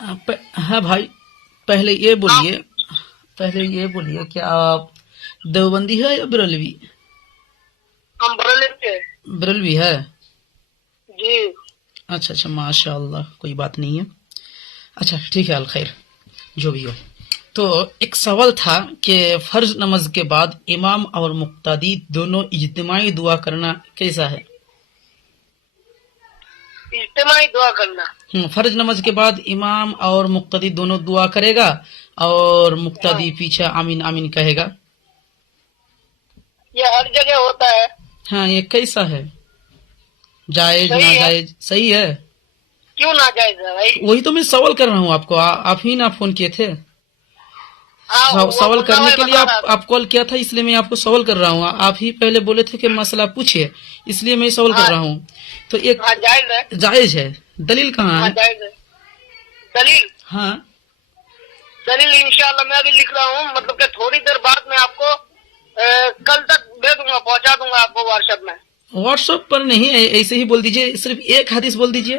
हाँ भाई, पहले ये बोलिए पहले ये बोलिए कि आप देवबंदी है या बरेलवी? हम बरेली के। बरेलवी है। जी। अच्छा अच्छा, माशाअल्लाह, कोई बात नहीं है। अच्छा ठीक है, अल खैर, जो भी हो। तो एक सवाल था कि फर्ज नमाज के बाद इमाम और मुक्तादी दोनों इज्तिमाई दुआ करना कैसा है? इज्तिमाई दुआ करना। फर्ज नमाज के बाद इमाम और मुक्तादी दोनों दुआ करेगा और मुक्तादी हाँ, पीछे आमीन आमीन कहेगा। ये हर जगह होता है। हाँ, ये कैसा है? जायज सही ना है। जायज? सही है। क्यों ना जायज है भाई? वही तो मैं सवाल कर रहा हूँ आपको। आप ही ना फोन किए थे हाँ, वो सवाल मुन्ना करने भाई के लिए। बता रहा था। आप कॉल किया था, इसलिए मैं आपको सवाल कर रहा हूँ। आप ही पहले बोले थे कि मसला पूछिए, इसलिए मैं सवाल कर हाँ रहा हूँ। तो एक हाँ, जायज है। जायज है, दलील कहाँ हाँ, है? जायज है। दलील हाँ, दलील इंशाल्लाह मैं अभी लिख रहा हूँ, मतलब कि थोड़ी देर बाद मैं आपको कल तक दे दूंगा, पहुंचा दूंगा आपको व्हाट्सएप में। व्हाट्सएप पर नहीं, ऐसे ही बोल दीजिए, सिर्फ एक हदीस बोल दीजिए।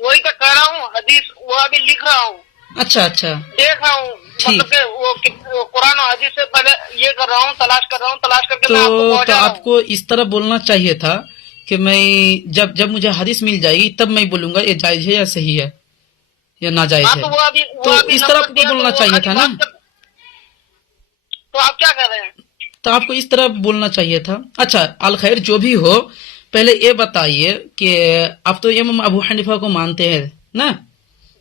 वही तो कह रहा हूँ, हदीस वो अभी लिख रहा हूँ, अच्छा अच्छा, देख रहा हूँ, ठीक। मतलब कि वो कुरान और हदीस से पहले ये कर रहा हूँ, तलाश कर रहा हूँ, तलाश करके मैं आपको तो पहुंचा रहा हूँ। आपको इस तरह बोलना चाहिए था कि मैं जब जब मुझे हदीस मिल जाएगी तब मैं बोलूंगा ये जायज है या सही है या नाजायज हाँ, है। तो वो तो अभी इस तरह नंबर आपको दिया, तो बोलना वो चाहिए खाली था ना। बात कर। तो आप क्या कर रहे हैं? तो आपको इस तरह बोलना चाहिए था। अच्छा, अल खैर, जो भी हो, पहले ये बताइए कि आप तो इमाम अबू हनीफा को मानते हैं ना?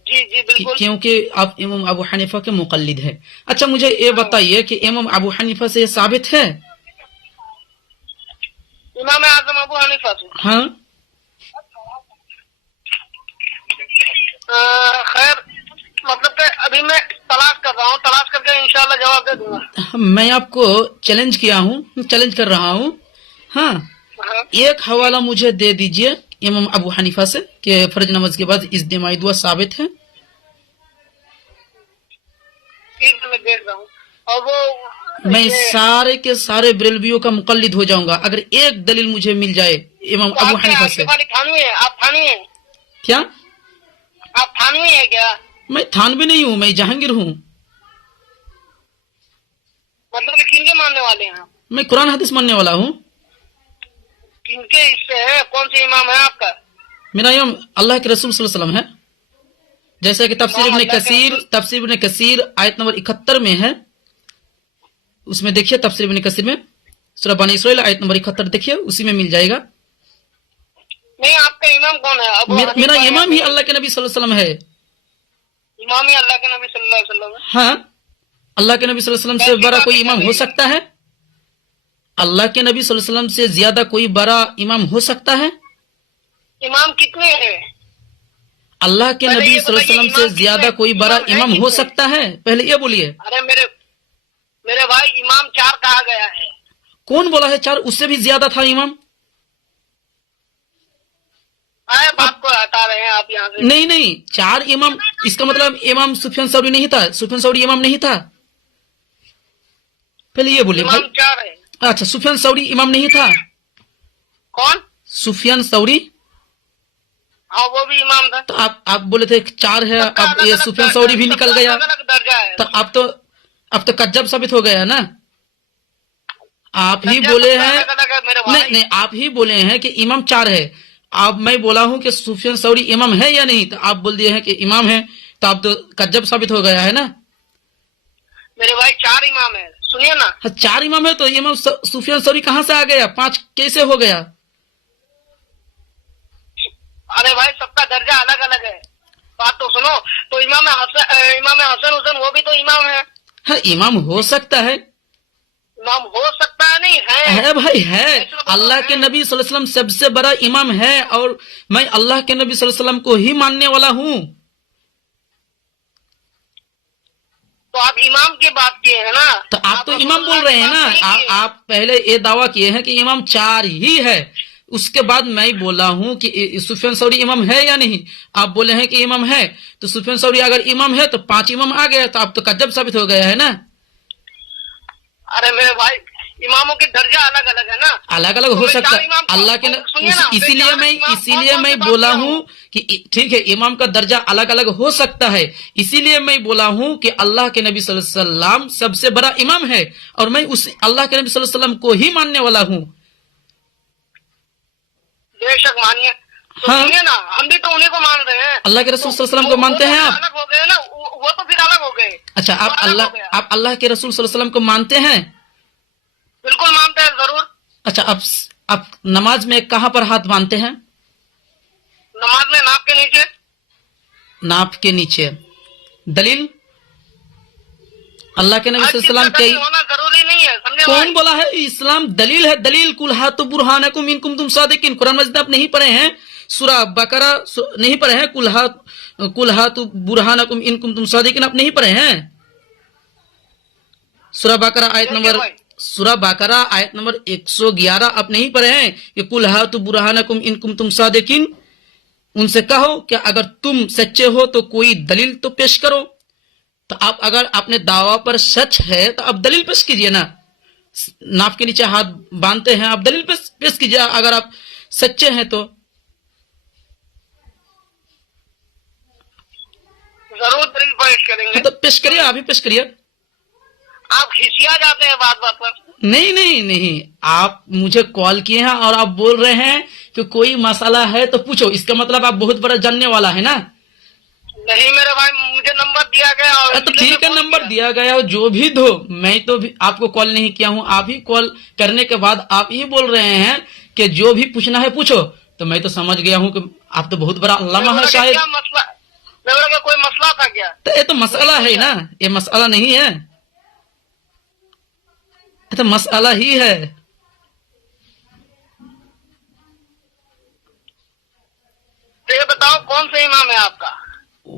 जी जी बिल्कुल। क्योंकि आप इमाम अबू हनीफा के मुकल्लिद हैं। अच्छा, मुझे ये हाँ, बताइए कि इमाम अबू हनीफा से ये साबित है? इमाम आजम अबू हनीफा से। हाँ, खैर, मतलब कि अभी मैं तलाश कर रहा हूँ, तलाश करके इंशाल्लाह जवाब दे दूंगा। मैं आपको चैलेंज किया हूँ, चैलेंज कर रहा हूँ। हाँ, हाँ, एक हवाला मुझे दे दीजिए इमाम अबू हनीफा से कि फर्ज नमाज के बाद इज्तिमाई दुआ साबित है। ठीक, मैं देख रहा हूँ। और वो मैं ये, सारे के सारे बरेलवियों का मुकल्लिद हो जाऊंगा अगर एक दलील मुझे मिल जाए इमाम तो अबू आपके हनीफा आपके से। वाली थानवी है? आप थानवी है? क्या? आप थानवी है क्या? मैं थानवी नहीं हूँ, मैं जहांगीर हूँ। मतलब कि किनके मानने वाले हैं आप? मैं कुरान हदीस मानने वाला हूँ। किनके इससे है? कौन से इमाम है आपका? मेरा इमाम अल्लाह के रसूल सल्लल्लाहु अलैहि वसल्लम है। जैसे कि इमाम अल्लाह के रसूल। तफसीर इब्न कसीर आयत नंबर 71 में है। उसमें देखिए, तफसीर इब्न कसीर में सूरह बनी इसराइल आयत नंबर 71 देखिए, उसी में मिल जाएगा। नहीं, आपका इमाम कौन है? अबू मेरा हनीफा है? इमाम ही नहीं, अल्लाह के नबी सल्लल्लाहु अलैहि वसल्लम है। इमाम ही अल्लाह के नबी सल्लल्लाहु अलैहि वसल्लम है। हाँ, अल्लाह के नबी सल्लल्लाहु अलैहि वसल्लम से कैसी बड़ा कोई बातें कर इमाम रहे हो हैं? सकता है? अल्लाह के नबी सल्लल्लाहु अलैहि वसल्लम से ज्यादा कोई बड़ा इमाम हो सकता है? इमाम कितने हैं? अल्लाह के पहले नबी ये सल्लल्लाहु अलैहि बताइए, वसल्लम से इमाम ज्यादा कितने? कोई बड़ा है इमाम हो कितने? सकता है? पहले ये बोलिए। अरे मेरे भाई, इमाम 4 कहा गया है। कौन बोला है 4? उससे भी ज्यादा था इमाम। आए बात आप को हटा रहे हैं आप यहाँ से। नहीं नहीं, 4 इमाम, इसका मतलब इमाम सुफियान सौरी नहीं था? सुफियान सौरी इमाम नहीं था? पहले ये बोलिए भाई। इमाम 4 है। अच्छा, सुफियान सौरी इमाम नहीं था? कौन? सुफियान सौरी। हाँ, वो भी इमाम था। तो आप बोले थे 4 है, सबका अब अलग ये अलग सुफियान दर्जा, सौरी भी निकल सबका गया। अलग अलग दर्जा है। तो अब तो कज्जब साबित हो गया है ना। आप ही दर्जा बोले सबका हैं। अलग अलग है मेरे नहीं भाई। नहीं, आप ही बोले हैं कि इमाम 4 है। अब मैं बोला हूं कि सुफियान सौरी इमाम है या नहीं, तो आप बोल दिए हैं कि इमाम है। तो अब तो कज्जब साबित हो गया है ना। मेरे भाई 4 इमाम है, सुनिए ना। हाँ, 4 इमाम है तो इमाम सुफियान सौरी कहाँ से आ गया? 5 कैसे हो गया? अरे भाई, सबका दर्जा अलग अलग है, बात तो सुनो। तो इमाम हसन हुसैन वो भी तो इमाम है। हाँ, इमाम हो सकता है। इमाम हो सकता है, नहीं है? है भाई, है। ऐसा बोलो अल्लाह है। के नबी सल्लल्लाहु अलैहि वसल्लम सबसे बड़ा इमाम है और मैं अल्लाह के नबी सल्लल्लाहु अलैहि वसल्लम को ही मानने वाला हूँ। तो आप इमाम की बात किए हैं ना। तो आप तो इमाम बोल रहे हैं ना। आप पहले ये दावा किए हैं कि इमाम 4 ही है। उसके बाद मैं बोला हूं कि सुफियान सौरी इमाम है या नहीं। आप बोले हैं कि इमाम है। तो सुफियान सौरी अगर इमाम है तो 5 इमाम आ गए, तो आप तो कज्जब साबित हो गया है ना। अरे मेरे भाई, इमामों की दर्जा अलग अलग है ना। अलग अलग तो हो मैं सकता चार है, इमाम अल्लाह के सुनिए ना, मैं इसीलिए चार मैं इमाम इसीलिए कौन मैं सी बात बोला कर रहा हूँ कि ठीक है इमाम का दर्जा अलग अलग हो सकता है, इसीलिए मैं बोला हूँ कि अल्लाह के नबी सल्लल्लाहु अलैहि वसल्लम सबसे बड़ा इमाम है और मैं उस अल्लाह के नबी सल्लल्लाहु अलैहि वसल्लम को ही मानने वाला हूँ। बेशक मानिए। तो हाँ। सुनिए ना, हम भी तो उन्हीं को मान रहे हैं। अल्लाह के रसूल तो सल्लल्लाहु अलैहि वसल्लम को मानते हैं वो आप? अलग हो गए ना, वो तो फिर अलग हो गए। अच्छा, वो अलग हो गया। आप अल्लाह के रसूल सल्लल्लाहु अलैहि वसल्लम को मानते हैं? बिल्कुल मानते हैं, जरूर। अच्छा, आप नमाज में कहाँ पर हाथ बांधते हैं? नमाज में नाप के नीचे। नाप के नीचे। दलील? अल्लाह के नबी हर चीज सल्लल्लाहु का अलैहि दलील वसल्लम होना जरूरी नहीं है, समझे कौन भाई? बोला है इस्लाम दलील है? दलील कुल हातु बुरहानकुम इन कुंतुम सादिकीन। कुरान मजीद आप नहीं पढ़े हैं? सूरा बकरा नहीं पढ़े हैं? कुल हातु बुरहानकुम इन कुंतुम सादिकीन आप नहीं पढ़े हैं? सूरा बकरा आयत नंबर 111 आप नहीं पढ़े हैं कि कुल हातु बुरहानकुम इन कुंतुम सादिकीन? उनसे कहो कि अगर तुम सच्चे हो तो कोई दलील तो पेश करो। तो आप अगर अपने दावा पर सच है तो आप दलील पेश कीजिए ना। नाप के नीचे हाथ बांधते हैं, आप दलील पेश कीजिए अगर आप सच्चे हैं तो। जरूर दलील पेश करेंगे। तो पेश करिए, आप ही पेश करिए। आप खिसिया जाते हैं बात बात पर। नहीं, आप मुझे कॉल किए हैं और आप बोल रहे हैं कि कोई मसला है तो पूछो, इसका मतलब आप बहुत बड़ा जानने वाला है ना। नहीं मेरे भाई, मुझे नंबर दिया गया और तो ठीक है, नंबर दिया गया हो जो भी दो, मैं तो भी आपको कॉल नहीं किया हूं। आप ही कॉल करने के बाद आप ही बोल रहे हैं कि जो भी पूछना है पूछो, तो मैं तो समझ गया हूं कि आप तो बहुत बड़ा अल्लामा है शायद। क्या मसला? मैं बोला कोई मसला था क्या? तो ये तो मसला है ना, ये मसला नहीं है, ये तो मसला ही है। तो ये बताओ कौन सा इमाम है आपका?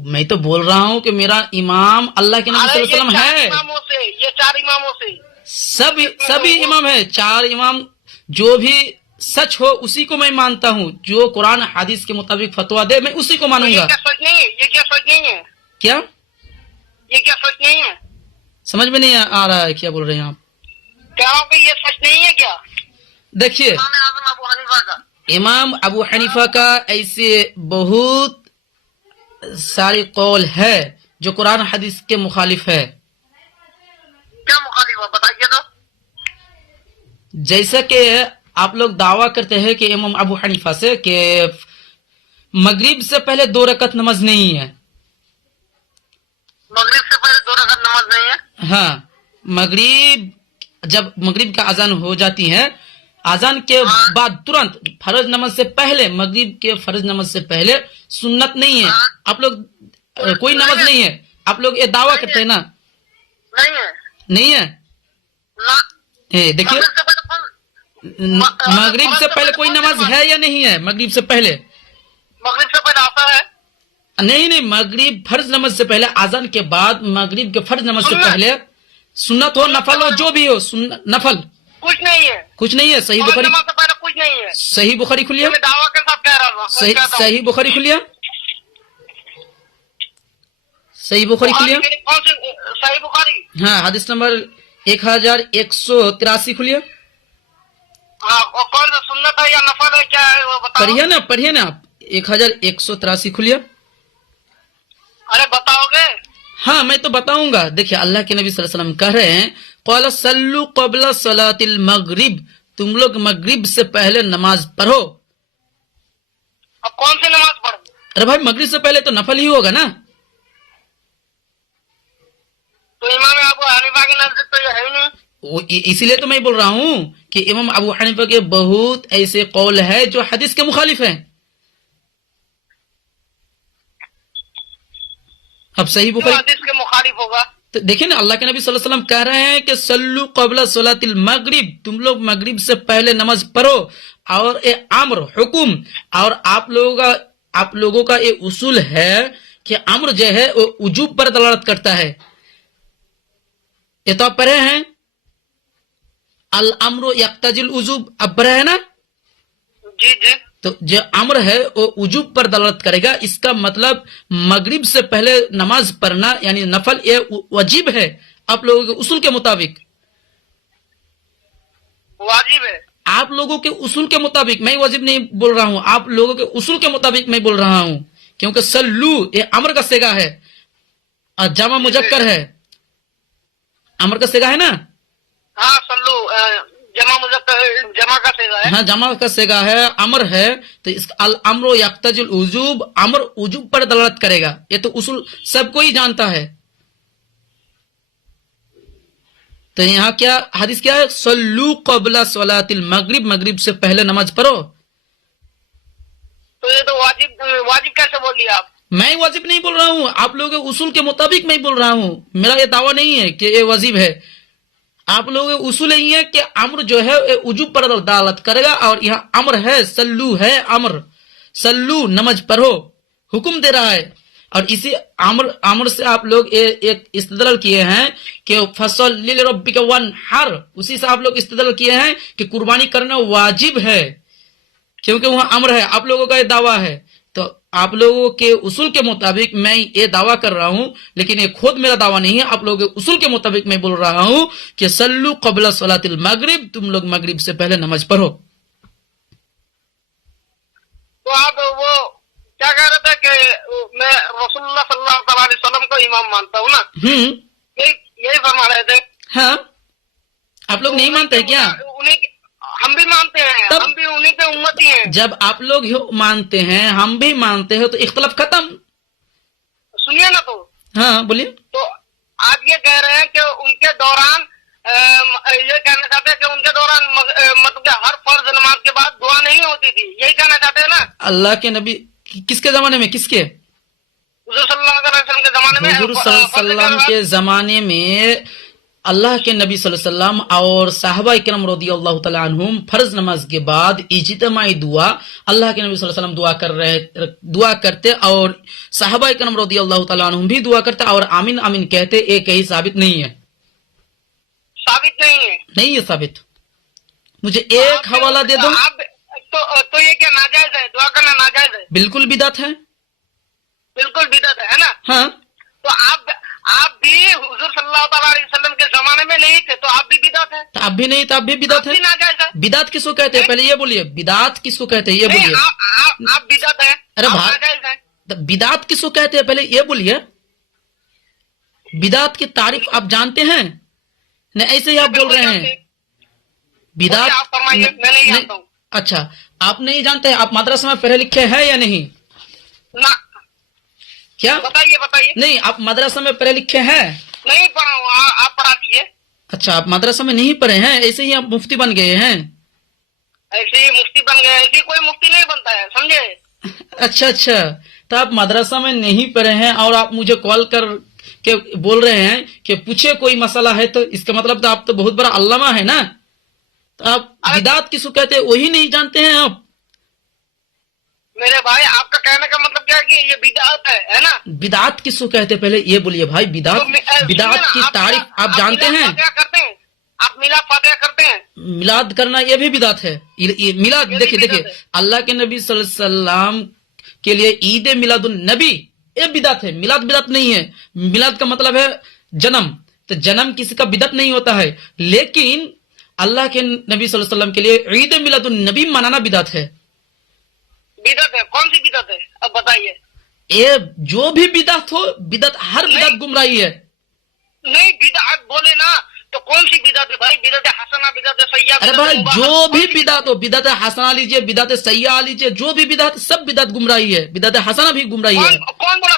मैं तो बोल रहा हूँ कि मेरा इमाम अल्लाह के नबी सल्लल्लाहु अलैहि वसल्लम है। ये चार इमामों से सभी इमाम है, चार इमाम जो भी सच हो उसी को मैं मानता हूँ। जो कुरान हदीस के मुताबिक फतवा दे मैं उसी को मानूंगा। ये क्या सच नहीं है? ये क्या सच नहीं है? क्या ये क्या सच नहीं है? समझ में नहीं आ रहा है क्या बोल रहे हैं आप? कह रहा हूँ कि ये सच नहीं है क्या? देखिए, इमाम आज़म अबू हनीफा का, इमाम अबू हनीफा का ऐसे बहुत सारे कौल है जो कुरान हदीस के मुखालिफ है। क्या मुखालिफ है बताइए तो। जैसा कि आप लोग दावा करते हैं कि इमाम अबू हनीफा से कि मगरिब से पहले 2 रकत नमाज नहीं है। मगरिब से पहले 2 रकात नमाज नहीं है? हाँ, जब मगरिब का अजान हो जाती है, अजान के बाद तुरंत फर्ज नमाज से पहले, मगरिब के फर्ज नमाज से पहले सुन्नत नहीं है। आप लोग कोई नमाज नहीं है, आप लोग ये दावा करते हैं ना? नहीं है ना। देखिए, मगरिब से पहले कोई नमाज है या नहीं है? मगरिब से पहले, मगरिब से पहले आता है? नहीं, मगरिब फर्ज नमाज से पहले, अजान के बाद मगरिब के फर्ज नमाज से पहले सुन्नत हो नफल हो जो भी हो, नफल कुछ नहीं है। कुछ नहीं है। सही बुखारी, नमाज से पहले कुछ नहीं है। सही बुखारी खुलिए, मैं दावा के साथ कह रहा हूँ। सही बुखारी खुलिए, सही बुखारी खुलिए। कौन सी सही बुखारी? हाँ, हदीस नंबर 1183 खुलिए। हाँ, और कौन सा सुन्नत है या नफल है, क्या है वो बताओ। पढ़िए ना आप, 1183 खुलिए। अरे बताओगे? हाँ, मैं तो बताऊंगा। देखिए, अल्लाह के नबी सल्लल्लाहु अलैहि वसल्लम कह रहे हैं, क़ाला सल्लु क़ब्ला सलातिल मगरिब, तुम लोग मगरिब से पहले नमाज पढ़ो। अब कौन सी नमाज पढ़ो? अरे भाई, मगरिब से पहले तो नफल ही होगा ना। तो इमाम अबू हनीफा के नजदीक तो ये है ही नहीं। इसीलिए तो मैं बोल रहा हूँ कि इमाम अबू हनीफा के बहुत ऐसे कौल है जो हदीस के मुखालिफ हैं। अब सही बुखारी, हदीस के मुखालिफ होगा? तो देखिए ना, अल्लाह के नबी सल्लल्लाहु अलैहि वसल्लम कह रहे हैं कि सल्लु क़ब्ला सलातिल मगरिब, तुम लोग मगरिब से पहले नमाज पढ़ो। और ये अम्र हुकुम, और आप लोगों का ये उसूल है कि अम्र जो है वो उजूब पर दलालत करता है। ये तो आप पढ़े हैं, अल अम्र यक्तजिल उजूब, अब पढ़े हैं ना? जी जी। तो जो अम्र है वो उजूब पर दलालत करेगा। इसका मतलब मगरिब से पहले नमाज पढ़ना यानी नफल ये वाजिब है आप लोगों के उसूल के मुताबिक। वाजिब है। आप लोगों के उसूल के मुताबिक, मैं वाजिब नहीं बोल रहा हूं, आप लोगों के उसूल के मुताबिक मैं बोल रहा हूं, क्योंकि सल्लू ये अमर का सेगा है और जमा मुजक्कर है, अमर का सेगा है ना। हाँ सल्लू जमा मुजक्कर जमा का सेगा है। हाँ जमा का सेगा है, अमर है, तो इस अल अमरो यक्तजुल उजूब, अमर उजूब पर दलालत करेगा, ये तो उसूल सबको ही जानता है। तो यहाँ क्या हदीस क्या है, सल्लू क़ब्ला सलातिल मगरिब, मगरिब से पहले नमाज पढ़ो। तो ये तो वाजिब कैसे बोल दिया आप? मैं वाजिब नहीं बोल रहा हूँ, आप लोगों के उसूल के मुताबिक मैं बोल रहा हूँ, मेरा ये दावा नहीं है कि ये वाजिब है। आप लोगों के उसूल यही है कि अम्र जो है ये उजूब पर दलालत करेगा, और यहाँ अम्र है, सल्लू है, अम्र, सल्लू नमाज पढ़ो, हुक्म दे रहा है। और इसी अम्र से आप लोग एक इस्तेदलाल किए हैं कि फसल्लि लिरब्बिका वनहर, उसी से आप लोग इस्तेदलाल किए हैं कि कुर्बानी करना वाजिब है, क्योंकि वहां अम्र है। आप लोगों का ये दावा है, तो आप लोगों के उसूल के मुताबिक मैं ये दावा कर रहा हूं, लेकिन ये खुद मेरा दावा नहीं है, आप लोगों के उसूल के मुताबिक मैं बोल रहा हूं कि सल्लू क़ब्ला सलातिल मगरिब, तुम लोग मगरिब से पहले नमाज पढ़ो। तो आप वो क्या कह रहे थे कि मैं रसूलुल्लाह सल्लल्लाहु अलैहि वसल्लम को इमाम मानता हूँ ना, यही फरमा रहे थे। हाँ आप लोग नहीं मानते क्या? उन्हीं हम भी मानते हैं, हम भी उन्हीं के उम्मती हैं। जब आप लोग मानते हैं, हम भी मानते हैं, तो इख्तलाफ खत्म। सुनिए ना, तो हाँ बोलिए। तो आप ये कह रहे हैं कि उनके दौरान ये कहना चाहते हैं कि उनके दौरान मतलब कि हर फर्ज नमाज के बाद दुआ नहीं होती थी, यही कहना चाहते हैं ना? अल्लाह के नबी किसके जमाने में, किसके? हुजूर सल्लल्लाहु अलैहि वसल्लम के जमाने में, हुजूर सल्लल्लाहु अलैहि वसल्लम के जमाने में अल्लाह के नबी सल्लल्लाहु अलैहि वसल्लम और साहबा इकराम रदियल्लाहु तआला अन्हुम फर्ज नमाज के बाद इज्तिमाई दुआ अल्लाह के नबी सल्लल्लाहु अलैहि वसल्लम दुआ करते, और साहबा इकराम रदियल्लाहु तआला अन्हुम भी दुआ करते और आमीन आमीन कहते। एक कहीं साबित नहीं है, साबित नहीं है, नहीं है साबित। मुझे एक हवाला दे दो। तो ये क्या नाजायज है? दुआ करना नाजायज है? बिल्कुल बिदअत है, बिल्कुल बिदअत है ना? हाँ। तो आप भी हुजूर सल्लल्लाहु अलैहि वसल्लम के जमाने में नहीं थे, तो आप भी बिदअत है। तो आप भी नहीं, तो आप भी बिदअत है। नाजायज है। बिदअत किसको कहते हैं, पहले ये बोलिए, बिदअत किसको कहते हैं, ये बोलिए। आप बिदअत है। अरे भाई, बिदअत किसको कहते हैं, पहले ये बोलिए। बिदअत की तारीफ आप जानते हैं? नहीं ऐसे ही आप बोल रहे हैं बिदअत। मैं नहीं जानता हूँ। अच्छा, आप नहीं जानते, आप मदरसा में पढ़े लिखे हैं या नहीं? ना। क्या? बताइए। नहीं, आप मदरसा में पढ़े लिखे हैं? नहीं पढ़ा हूँ, आप पढ़ा दीजिए। अच्छा, आप मदरसा में नहीं पढ़े हैं, ऐसे ही आप मुफ्ती बन गए हैं? ऐसे ही मुफ्ती बन गए? ऐसे कोई मुफ्ती नहीं बनता है, समझे? अच्छा, तो आप मदरसा में नहीं पढ़े हैं और आप मुझे कॉल कर के बोल रहे हैं कि पूछे कोई मसला है, तो इसका मतलब तो आप तो बहुत बड़ा अल्लामा है ना। तो आप बिदअत किसको कहते हैं वही नहीं जानते हैं आप? मेरे भाई, आपका कहने का मतलब क्या है कि ये बिदअत है ना? बिदअत किसको कहते हैं पहले ये बोलिए भाई। बिदअत की तारीफ आप जानते हैं? आप मिलाद फातिहा करते हैं? मिलाद करना ये भी बिदअत है। मिलाद देखिए, अल्लाह के नबी सल्लल्लाहु अलैहि वसल्लम के लिए ईद मिलादुन नबी ये बिदअत है, मिलाद बिदअत नहीं है। मिलाद का मतलब है जन्म, तो जन्म किसी का बिदअत नहीं होता है, लेकिन अल्लाह के नबी सल्लल्लाहु अलैहि वसल्लम के लिए ईद मिलादुन नबी मनाना बिदअत है। बिदअत है? कौन सी बिदअत है, अब बताइए। ये जो भी बिदअत हो, बिदअत हर बिदअत गुमराही है। नहीं, बिदअत बोले ना तो कौन सी बिदअत है भाई? बिदअत हसना, बिदअत सय्या। अरे भाई, जो भी बिदअत हो, बिदअत हसना लीजिए, बिदअत सय्या लीजिए, जो भी बिदअत, सब बिदअत गुमराही है। बिदअत हसना भी गुमराही है। कौन बोला?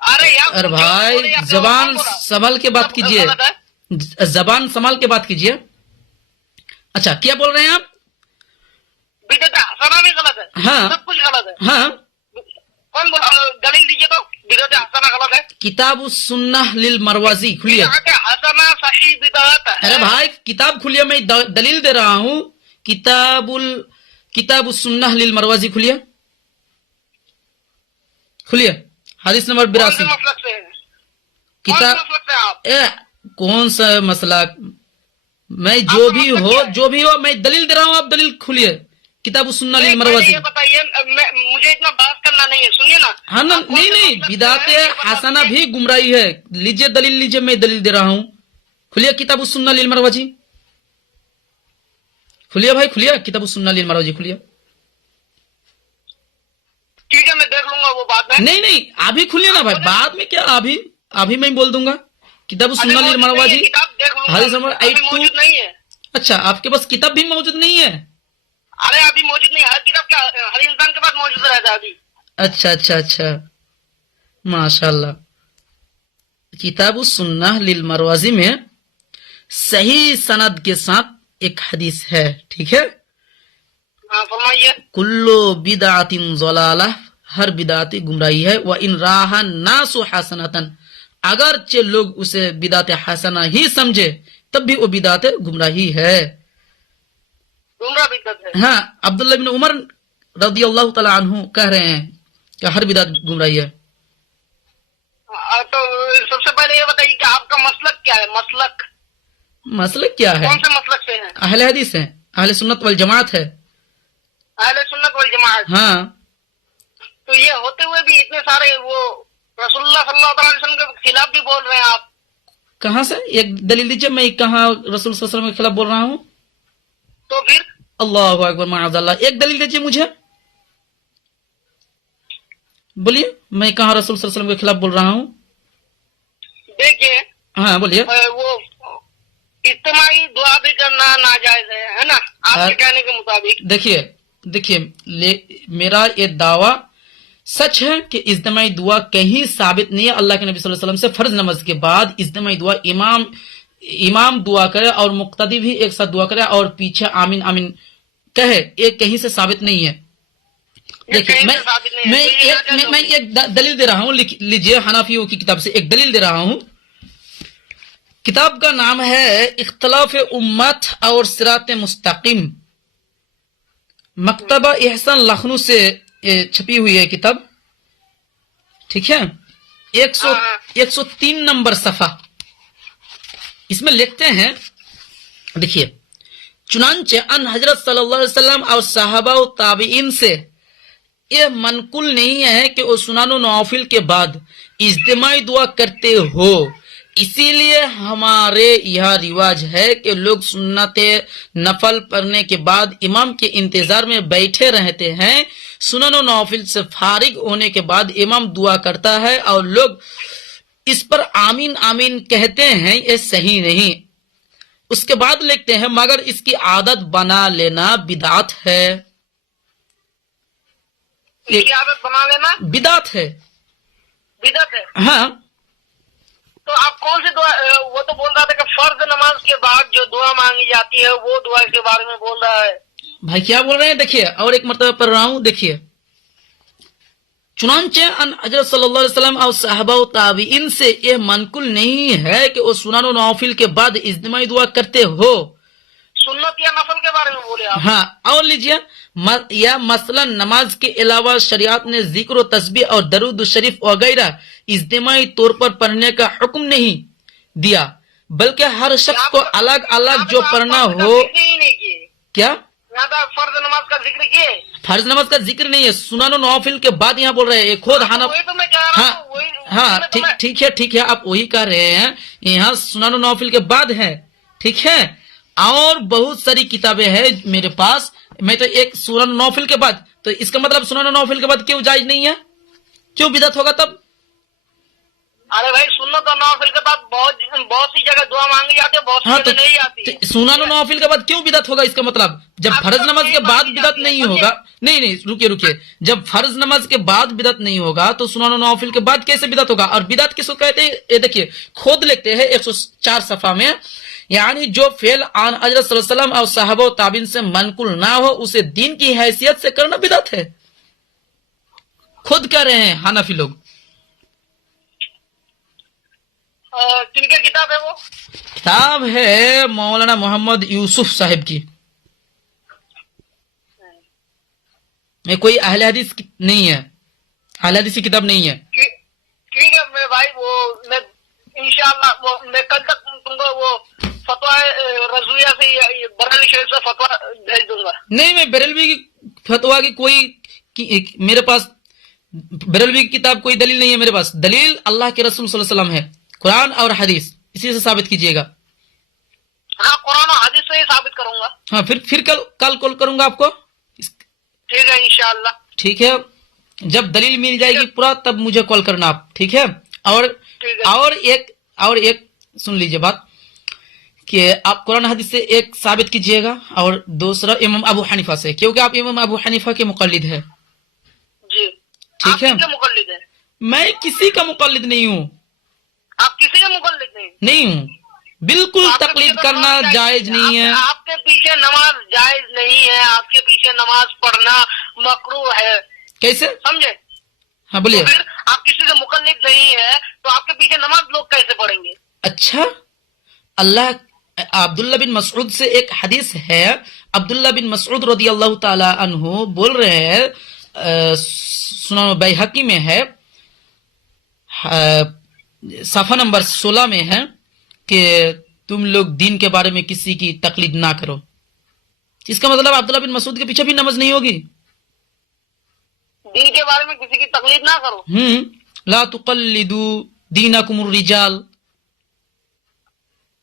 अरे यार, अरे भाई, जबान संभल के बात कीजिए, जबान संभाल के बात कीजिए। अच्छा, क्या बोल रहे हैं आप? बिदअत हसना भी गलत है। हाँ, सब कुछ गलत है। हाँ, कौन बोला? दलील दीजिए तो। बिदअत हसना गलत है? किताब सुन्नह लिल मरवाजी खुलिए। हसना सही बिदअत है। अरे भाई, किताब खुलिए, मैं दलील दे रहा हूँ। किताब सुन्नह लिल मरवाजी खुलिए, हदीस नंबर 82। किताब कौन सा मसला? मैं जो भी हो मैं दलील दे रहा हूँ, आप दलील खुलिए। किताब सुन्ना लिल मरवाजी। बताइए, मुझे इतना बहस करना नहीं है, सुनिए ना। हाँ ना, नहीं, बिदअत हसना भी गुमराही है। लीजिए दलील लीजिए, मैं दलील दे रहा हूँ। खुलिए किताब सुन्ना लिल मरवाजी। کھلیا بھائی کھلیا کتاب السنہ للمروزی کھلیا. ٹھیک ہے میں دیکھ لوں گا وہ بعد میں. نہیں نہیں ابھی کھلیا نا بھائی, بعد میں کیا, ابھی میں بول دوں گا. کتاب السنہ للمروزی کتاب دیکھ لوں گا, حدیث نمبر ابھی 82. موجود نہیں ہے. اچھا آپ کے پاس کتاب بھی موجود نہیں ہے؟ ارے ابھی موجود نہیں, ہر کتاب کا ہر انسان کے پاس موجود رہتا ہے ابھی. اچھا اچھا اچھا ماشاء اللہ. کتاب السنہ للمروزی میں صحیح سند کے ساتھ ایک حدیث ہے, ٹھیک ہے. ہاں فرمائیے. کلو بدعت ضلالہ, ہر بدعت گمراہی ہے. وَإِن رَاهَا النَّاسُ حَسَنَةً, اگرچہ لوگ اسے بدعت حسنہ ہی سمجھے تب بھی وہ بدعت گمراہی ہے. گمراہ بدعت ہے. ہاں عبداللہ بن عمر رضی اللہ تعالی عنہ کہہ رہے ہیں کہ ہر بدعت گمراہی ہے. تو سب سے پہلے یہ بتائیے کہ آپ کا مسلک کیا ہے؟ مسلک کیا ہے؟ کون سے مسلک سے ہیں؟ اہل حدیث ہیں, اہل سنت والجماعت ہے. اہل سنت والجماعت. ہاں تو یہ ہوتے ہوئے بھی اتنے سارے وہ رسول اللہ صلی اللہ علیہ وسلم کے خلاف بھی بول رہے ہیں آپ. کہاں سے ایک دلیل دیجیے, میں کہاں رسول صلی اللہ علیہ وسلم کے خلاف بول رہا ہوں؟ تو پھر اللہ اکبر معاذ اللہ, ایک دلیل دیجیے مجھے, بولیے میں کہاں رسول صلی اللہ علیہ وسلم کے خلاف بول رہا ہوں؟ دیکھیے ہاں بولیے. وہ اجتماعی دعا بھی کرنا ناجائز ہے نا آپ کے کہنے کے مطابق. دیکھیے میرا یہ دعویٰ سچ ہے کہ اجتماعی دعا کہیں ثابت نہیں ہے. اللہ کے نبی صلی اللہ علیہ وسلم سے فرض نماز کے بعد اجتماعی دعا امام دعا کرے اور مقتدی بھی ایک ساتھ دعا کرے اور پیچھے آمین آمین کہے, یہ کہیں سے ثابت نہیں ہے. دیکھیے میں ایک دلیل دے رہا ہوں, لیجیے حنفیوں کی کتاب سے ایک دلیل دے رہا ہوں. کتاب کا نام ہے اختلاف امت اور صراط مستقیم, مکتبہ احسان لکھنؤ سے چھپی ہوئی ہے کتاب, ٹھیک ہے. 103 نمبر صفحہ, اس میں لکھتے ہیں, دیکھیے, چنانچہ ان حضرت صلی اللہ علیہ وسلم اور صحابہ و تابعین سے یہ منقول نہیں ہے کہ وہ سنن و نوافل کے بعد اجتماعی دعا کرتے ہو. اسی لیے ہمارے یہاں رواج ہے کہ لوگ سنت نفل پڑھنے کے بعد امام کے انتظار میں بیٹھے رہتے ہیں. سنن و نوافل سے فارغ ہونے کے بعد امام دعا کرتا ہے اور لوگ اس پر آمین آمین کہتے ہیں, یہ صحیح نہیں. اس کے بعد لکھتے ہیں مگر اس کی عادت بنا لینا بدعت ہے. عادت بنا لینا بدعت ہے. ہاں تو آپ کون سی دعا, وہ تو بول رہا تھا کہ فرض نماز کے بعد جو دعا مانگی جاتی ہے وہ دعا کے بارے میں بول رہا ہے. بھائی کیا بول رہے ہیں؟ دیکھیے اور ایک مرتبہ پڑھ رہا ہوں, دیکھیے, چنانچہ ان حضرت صلی اللہ علیہ وسلم اور صحابہ و تابعین سے یہ منقول نہیں ہے کہ وہ سنن و نوافل کے بعد اجتماعی دعا کرتے ہو. سنت یا نفل کے بارے میں بولے آپ. ہاں اور لیجیے, یا مثلا نماز کے علاوہ شریعت نے ذکر و تسبیح اور درود شریف وغیرہ اجتماعی طور پر پڑھنے کا حکم نہیں دیا, بلکہ ہر شخص کو الگ الگ جو پڑھنا ہو. کیا فرض نماز کا ذکر کیے؟ فرض نماز کا ذکر نہیں ہے, سنن و نوافل کے بعد یہاں بول رہے ہیں خود ٹھیک ہے آپ وہی کہہ رہے ہیں, یہاں سنن و نوافل کے بعد ہے, ٹھیک ہے. اور بہت ساری کتابیں ہیں میرے پاس, میں تو ایک سنن و نوافل کے بعد, تو اس کا مطلب سنن و نوافل کے بعد کیوں جائز نہیں ہے, کیوں بدعت ہوگا تب؟ ارے بھائی سنت اور نوافل کے بعد بہت سی جگہ دعا مانگی جاتی ہے, بہت سی جگہ نہیں آتی. سنن و نوافل کے بعد کیوں بدعت ہوگا, اس کا مطلب جب فرض نماز کے بعد بدعت نہیں ہوگا. نہیں رکیے, جب فرض نماز کے بعد بدعت نہیں ہوگا تو سنن و نوافل کے بعد کیسے بدعت ہوگا؟ اور بدعت کس کو کہتے ہیں؟ دیکھیے خود لکھتے ہیں 104 صفحہ میں, یعنی جو فعل آن حضرت صلی اللہ علیہ وسلم اور صحابہ و تابعین سے منقول نہ ہو اسے دین کی حیثیت سے کرنا بدعت ہے. خود کہہ رہے ہیں حنفی لوگ. کن کی کتاب ہے وہ؟ کتاب ہے مولانا محمد یوسف صاحب کی. میں کوئی اہل حدیث نہیں ہے, اہل حدیث کی کتاب نہیں ہے. ٹھیک ہے میرے بھائی, وہ میں انشاءاللہ میں کل تک تم کو وہ فتویٰ رضویہ سے بریلوی شریف سے فتویٰ بھیج دوں گا. نہیں, میں بریلوی کی فتویٰ کی کوئی میرے پاس بریلوی کی کتاب کوئی دلیل نہیں ہے میرے پاس. دلیل اللہ کے رسول صلی اللہ علیہ وسلم ہے, قرآن اور حدیث, اسی سے ثابت کیجئے گا. हाँ कुरान और हदीस से ही साबित करूंगा। हाँ फिर कल कॉल करूंगा आपको। ठीक है इंशाअल्लाह। ठीक है, जब दलील मिल जाएगी पूरा तब मुझे कॉल करना आप, ठीक है। ठीक है। और एक सुन लीजिए बात कि आप कुरान हदीस से एक साबित कीजिएगा और दूसरा इमाम अबू हनीफा से, क्योंकि आप इमाम अबू हनीफा के मुकल्लिद है। जी ठीक आप है, किसके मुकल्लिद हैं? मैं किसी का मुकल्लिद नहीं हूँ, आप किसी के मुकल्लिद नहीं हूँ, बिल्कुल आपके तकलीद पीछे करना नमाज जायज नहीं है। आपके पीछे नमाज जायज नहीं है, आपके पीछे नमाज पढ़ना मकरूह है, कैसे? समझे? हाँ बोलिए। तो फिर आप किसी से मुकल्लिद नहीं है तो आपके पीछे नमाज लोग कैसे पढ़ेंगे? अच्छा, अल्लाह अब्दुल्ला बिन मसऊद से एक हदीस है, अब्दुल्ला बिन मसऊद रदी अल्लाह ताला अन्हु बोल रहे हैं, सुनन बैहकी में है, सफ़ा नंबर 16 में है कि तुम लोग दीन के बारे में किसी की तकलीद ना करो। इसका मतलब अब्दुल्ला बिन मसऊद के पीछे भी नमाज नहीं होगी। दीन के बारे में किसी की तकलीद ना करो। ला तुकल्लिदू दीनकुमुर रिजाल।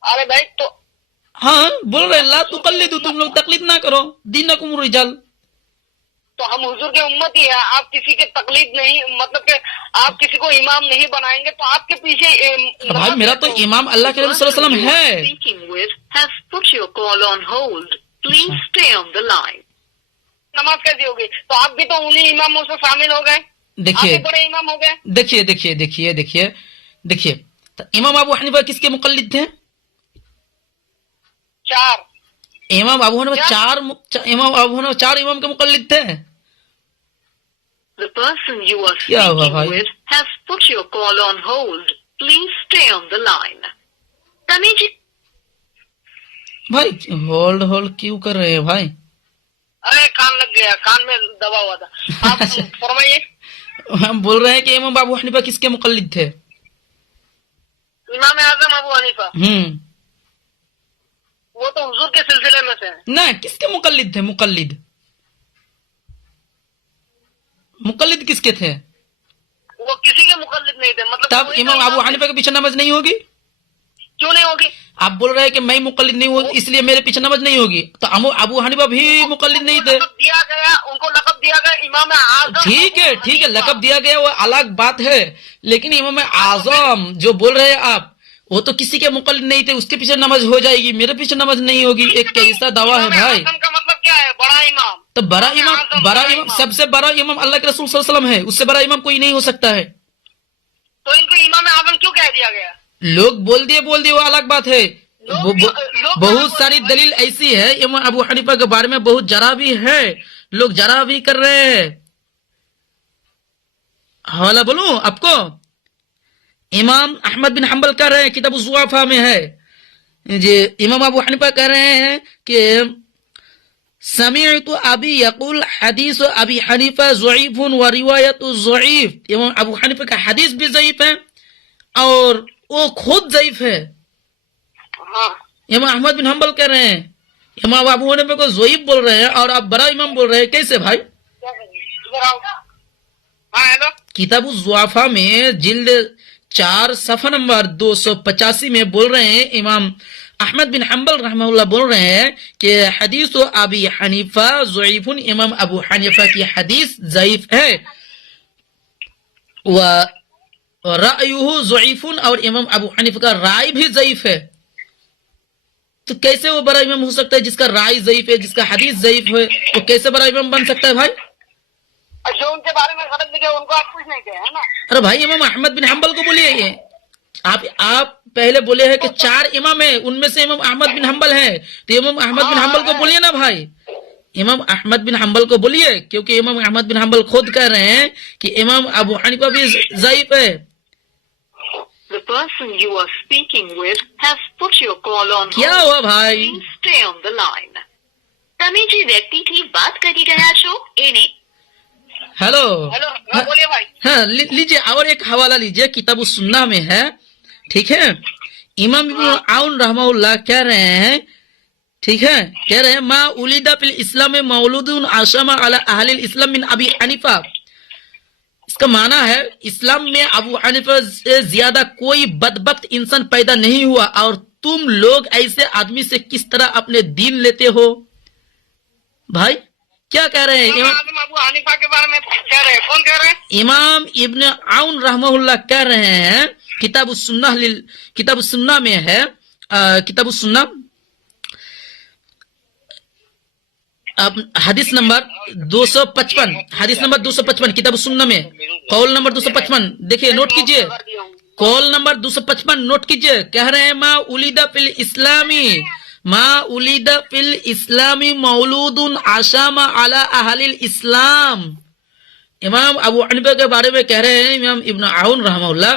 अरे भाई तो हाँ बोल रहे ला तुकल्लिदू, तुम लोग तकलीद ना करो दीनकुमुर रिजाल। तो हम हुजूर के उम्मती है, आप किसी के तकलीद नहीं, मतलब कि आप किसी को इमाम नहीं बनाएंगे तो आपके पीछे भाई मेरा तो इमाम अल्लाह के नबी सल्लल्लाहु अलैहि वसल्लम है। नमाज कैसी होगी? तो आप भी तो उन्हीं इमामों से शामिल हो गए, देखिए आप भी बड़े इमाम हो गए। देखिए तो इमाम अबू हनीफा किसके मुकल्लिद थे? चार इमाम अबू हनीफा चार इमाम के मुकल्लिद थे। The person you are क्या हुआ speaking भाई? with has put your call on hold. Please stay on the line. तनी जी भाई होल्ड क्यों कर रहे हैं भाई? अरे कान लग गया, कान में दबा हुआ था। आप फरमाइए। हम बोल रहे हैं कि इमाम अबू हनीफा किसके मुकल्लिद थे? इमाम आजम अबू हनीफा, वो तो हुजूर के सिलसिले में से है ना, किसके मुकल्लिद थे? मुकल्लिद किसके थे? वो किसी के मुकल्लिद नहीं थे। मतलब तब वही इमाम तो अबू हनीफा के पीछे नमाज नहीं होगी? क्यों नहीं होगी? आप बोल रहे हैं कि मैं मुकल्लिद नहीं हूँ इसलिए मेरे पीछे नमाज नहीं होगी, तो अबू हनीफा भी मुकल्लिद नहीं थे। दिया गया, उनको लक़ब दिया गया इमाम आजम। ठीक है लक़ब दिया गया वो अलग बात है, लेकिन इमाम आजम जो बोल रहे हैं आप, वो तो किसी के मुकल्लिद नहीं थे, उसके पीछे नमाज हो जाएगी, मेरे पीछे नमाज नहीं होगी। एक कैसा दावा है भाई? आजम का मतलब क्या है? बड़ा इमाम। तो बड़ा इमाम सबसे बड़ा इमाम अल्लाह के रसूल सल्लल्लाहु अलैहि वसल्लम है, उससे बड़ा इमाम कोई नहीं हो सकता है। तो इनको इमाम आजम क्यों कह दिया गया? लोग बोल दिए वो अलग बात है। बहुत सारी दलील ऐसी है इमाम अबू हनीफा के बारे में, बहुत जरा भी है, लोग जरा भी कर रहे हैं। हवाला बोलूं आपको? इमाम अहमद बिन हंबल कह रहे हैं, किताब ज़ुआफ़ा में है जी, इमाम अबू हनीफा कह रहे हैं कि समीअतु अबी यक़ूल हदीस अबी हनीफा ज़ईफ़ुन व रिवायतु ज़ईफ़। इमाम अबू हनीफा का हदीस भी ज़ईफ़ है और वो खुद ज़ईफ़ है। हाँ। इमाम अहमद बिन हंबल कह रहे हैं, इमाम अबू हनीफा को ज़ईफ़ बोल रहे हैं और आप बड़ा इमाम बोल रहे हैं, कैसे भाई? हाँ हेलो, किताब ज़ुआफ़ा में जिल्द 4 सफ़ा नंबर 285 में बोल रहे हैं, इमाम अहमद बिन हंबल रहमहुल्लाह बोल रहे हैं कि हदीस अबी हनीफा ज़ईफ़ुन, इमाम अबू हनीफा की हदीस ज़ईफ़ है, व रायुहु ज़ईफ़ुन, और इमाम अबू हनीफा का राय भी ज़ईफ़ है। तो कैसे वो बड़ा इमाम हो सकता है जिसका राय ज़ईफ़ है, जिसका हदीस ज़ईफ़ है, तो कैसे बड़ा इमाम बन सकता है भाई? जो उनके बारे में गलत लिखे उनको आप कुछ नहीं कहे, है ना? अरे भाई इमाम अहमद बिन हंबल को बोलिए, ये आप पहले बोले हैं कि 4 इमाम है, उनमें से इमाम अहमद बिन हंबल है, तो इमाम अहमद बिन हंबल को बोलिए ना भाई, इमाम अहमद बिन हंबल को बोलिए, क्योंकि इमाम अहमद बिन हंबल खुद कह रहे हैं कि इमाम अबू हनीफा भी ज़ईफ़ है। The person you are speaking with has put your call on क्या hold. हुआ भाई? Please stay on the line. તમે જે વ્યક્તિથી વાત કરી રહ્યા છો એને हेलो हेलो, हाँ बोलिए भाई। हाँ लीजिए, और एक हवाला लीजिए, किताब सुन्ना में है, ठीक है। इमाम इब्न आउन रहमहुल्लाह कह रहे हैं, ठीक है, कह रहे हैं मा उलिदा फिल इस्लाम में मौलूदुन आशमा अला अहलिल इस्लाम मिन अबी हनीफा। इसका माना है इस्लाम में अबू हनीफा से ज्यादा कोई बदबख्त इंसान पैदा नहीं हुआ और तुम लोग ऐसे आदमी से किस तरह अपने दीन लेते हो? भाई क्या कह रहे हैं इमाम आजम अबू हनीफा के बारे में कह रहे हैं, कौन कह रहे हैं? इमाम इब्न आउन रहमहुल्लाह कह रहे हैं, किताब सुन्ना में है, किताब सुन्ना हदीस नंबर 255, हदीस नंबर 255 किताब सुन्ना में कौल नंबर 255 देखिए, नोट कीजिए, कौल नंबर 255 नोट कीजिए। कह रहे हैं मा उलिदा फिल इस्लामी मौलूदुन आशामा अला अहलिल इस्लाम। इमाम अबू हनीफा के बारे में कह रहे हैं इमाम इब्न आउन रहमहुल्लाह,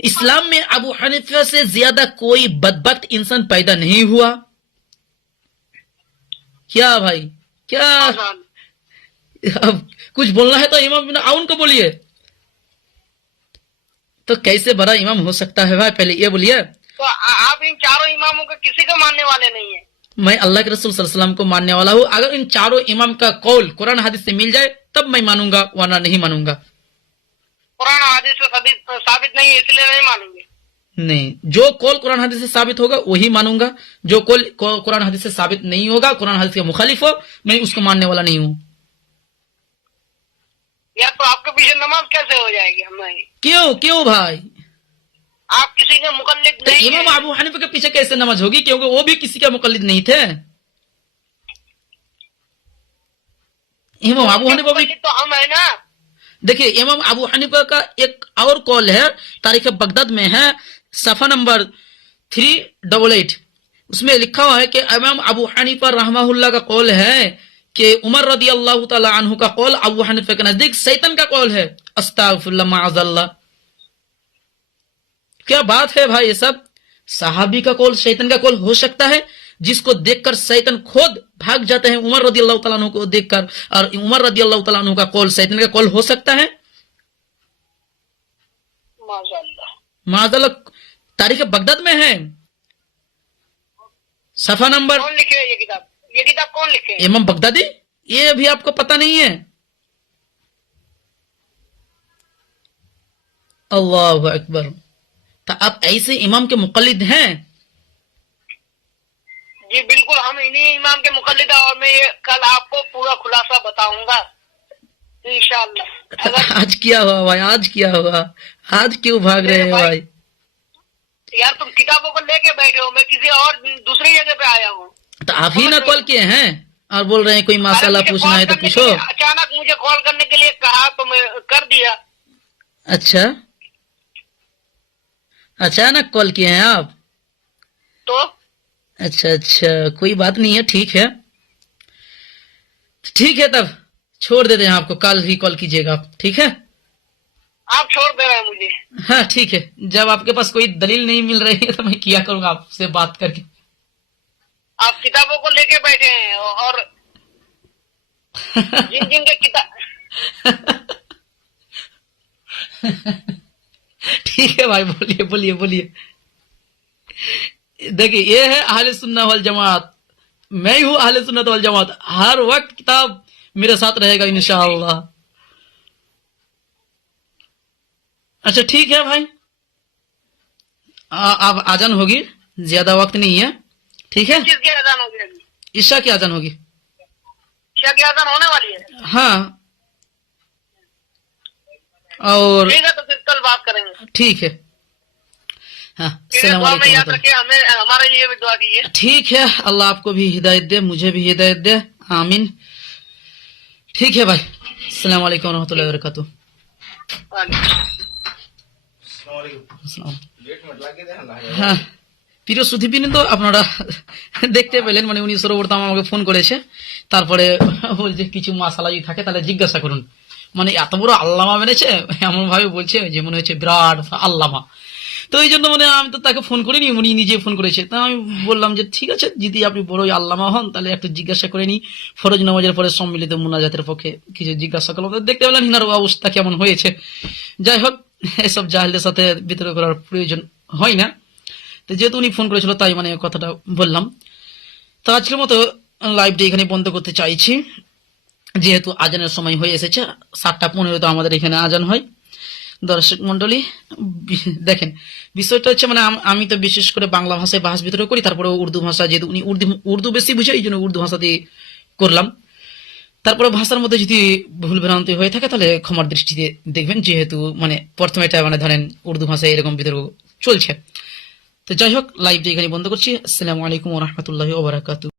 इस्लाम में अबू हनीफा से ज्यादा कोई बदबख्त इंसान पैदा नहीं हुआ। क्या भाई, क्या अब कुछ बोलना है तो इमाम इब्न आउन को बोलिए। तो कैसे बड़ा इमाम हो सकता है भाई, पहले ये बोलिए। तो आप इन चारों इमामों के किसी को मानने वाले नहीं है? मैं अल्लाह के रसूल सल्लल्लाहु अलैहि वसल्लम को मानने वाला हूँ। अगर इन चारों इमाम का कौल कुरान हदीस से मिल जाए तब मैं मानूंगा, वरना नहीं मानूंगा। कुरान हदीस से साबित नहीं है, इसलिए नहीं मानेंगे? नहीं, जो कौल कुरान हदीस से साबित होगा वही मानूंगा, जो कौल कुरान हदीस से साबित नहीं होगा, कुरान हदीस के मुखालिफ हो, मैं उसको मानने वाला नहीं हूँ। यार तो आपके पीछे नमाज कैसे हो जाएगी? हमें क्यों भाई? आप किसी के मुकल्लिद तो नहीं इमाम हैं। अबू हनीफा के पीछे कैसे नमाज होगी? क्योंकि वो भी किसी के मुकल्लिद नहीं थे। इमाम अबू हनीफा भी, मुकल्लिद तो हम है ना। देखिए इमाम अबू हनीफा का एक और कौल है, तारीख बगदाद में है, सफा नंबर 388, उसमें लिखा हुआ है कि इमाम अबू हनीफा रहमहुल्लाह का कौल है कि उमर रदी अल्लाह तआला अन्हु का कौल अबू हनीफा के नजदीक शैतान का कौल है। अस्तगफिरुल्लाह माअज़ल्लाह। क्या बात है भाई, ये सब सहाबी का कौल शैतान का कौल हो सकता है, जिसको देखकर शैतान खुद भाग जाते हैं उमर रदी अल्लाह तआला अन्हु को देखकर, और उमर रदी अल्लाह तआला अन्हु का कौल शैतान का कौल हो सकता है? माज़अल्लाह। तारीख बगदाद में है, सफा नंबर। कौन लिखे है ये किताब? ये किताब कौन लिखे है? इमाम बगदादी। ये भी आपको पता नहीं है? अल्लाहु अकबर। तो आप ऐसे इमाम के मुकल्लिद हैं? जी बिल्कुल, हम इन्हीं इमाम के मुकल्लिद हैं, और मैं ये कल आपको पूरा खुलासा बताऊंगा इंशाअल्लाह। अगर आज क्या हुआ भाई, आज क्या हुआ, आज क्यों भाग रहे हैं भाई? यार तुम किताबों को लेके बैठे हो, मैं किसी और दूसरी जगह पे आया हूँ। तो आप ही ना कॉल किए हैं और बोल रहे हैं कोई मसाला मुझे पूछना कॉल है तो करने के पूछो। लिए- अचानक मुझे कॉल करने के लिए कहा तो मैं कर दिया। अच्छा, अचानक कॉल किए हैं आप? तो अच्छा, कोई बात नहीं है, ठीक है, ठीक है, तब छोड़ देते हैं आपको, कल ही कॉल कीजिएगा आप, ठीक है? आप छोड़ दे रहे हैं मुझे? हाँ ठीक है, जब आपके पास कोई दलील नहीं मिल रही है तो मैं क्या करूंगा आपसे बात करके। आप किताबों को लेके बैठे हैं और जिन जिन के किताब ठीक है भाई, बोलिए। देखिए, ये है अहले सुन्नत वल जमात, मैं हूँ अहले सुन्नत वल जमात, हर वक्त किताब मेरे साथ रहेगा इंशाअल्लाह। अच्छा ठीक है भाई, अब आजान होगी, ज्यादा वक्त नहीं है, ठीक है? किसकी अजान होगी अभी? ईशा की आजान होगी। ईशा की अजान होने वाली है? हाँ, और ठीक है, तो फिर कल बात करेंगे। ठीक है, हाँ, ठीक है, अस्सलाम दुआ में याद वालेकुम। रखिए, हमें हमारे लिए भी दुआ कीजिए। ठीक है, अल्लाह आपको भी हिदायत दे, मुझे भी हिदायत दे, आमीन। ठीक है भाई, अस्सलाम वालेकुम रहमतुल्लाहि व बरकातुहू। আসসালাম। হ্যাঁ, প্রিয় সুধীবৃন্দ, আপনারা দেখতে পেলেন, মানে উনি সর্বপ্রথম আমাকে ফোন করেছে, তারপরে বলছে কিছু মাসালা যদি থাকে তাহলে জিজ্ঞাসা করুন। মানে এত বড় আল্লামা মেনেছে, এমন ভাবে বলছে যে মনে হচ্ছে বিরাট আল্লামা। তো এই জন্য মানে আমি তো তাকে ফোন করিনি, উনি নিজে ফোন করেছে। তা আমি বললাম যে ঠিক আছে, যদি আপনি বড় আল্লামা হন তাহলে একটু জিজ্ঞাসা করে নি, ফরজ নামাজের পরে সম্মিলিত মুনাজাতের পক্ষে কিছু জিজ্ঞাসা করলাম। দেখতে পেলেন হিনার অবস্থা কেমন হয়েছে। যাই হোক, এসব জাহেলদের সাথে বিতর্ক করার প্রয়োজন হয় না। তো যেহেতু উনি ফোন করেছিল তাই মানে কথাটা বললাম। তো আজকের মতো লাইভটি এখানে বন্ধ করতে চাইছি, যেহেতু আজানের সময় হয়ে এসেছে। 7:15 তো আমাদের এখানে আজান হয়। দর্শক মন্ডলী, দেখেন বিষয়টা হচ্ছে মানে আমি তো বিশেষ করে বাংলা ভাষায় বাস বিতরণ করি, তারপরে উর্দু ভাষা, যেহেতু উনি উর্দু বেশি বুঝে, এই জন্য উর্দু ভাষা দিয়ে করলাম। তারপরে ভাষার মধ্যে যদি ভুল ভ্রান্তি হয়ে থাকে তাহলে ক্ষমার দৃষ্টিতে দেখবেন, যেহেতু মানে প্রথমে এটা মানে ধরেন উর্দু ভাষায় এরকম বিতর্ক চলছে। তো যাই হোক, লাইভটা এখানে বন্ধ করছি। আসসালামু আলাইকুম ওয়া রাহমাতুল্লাহি ওয়া বারাকাতুহু।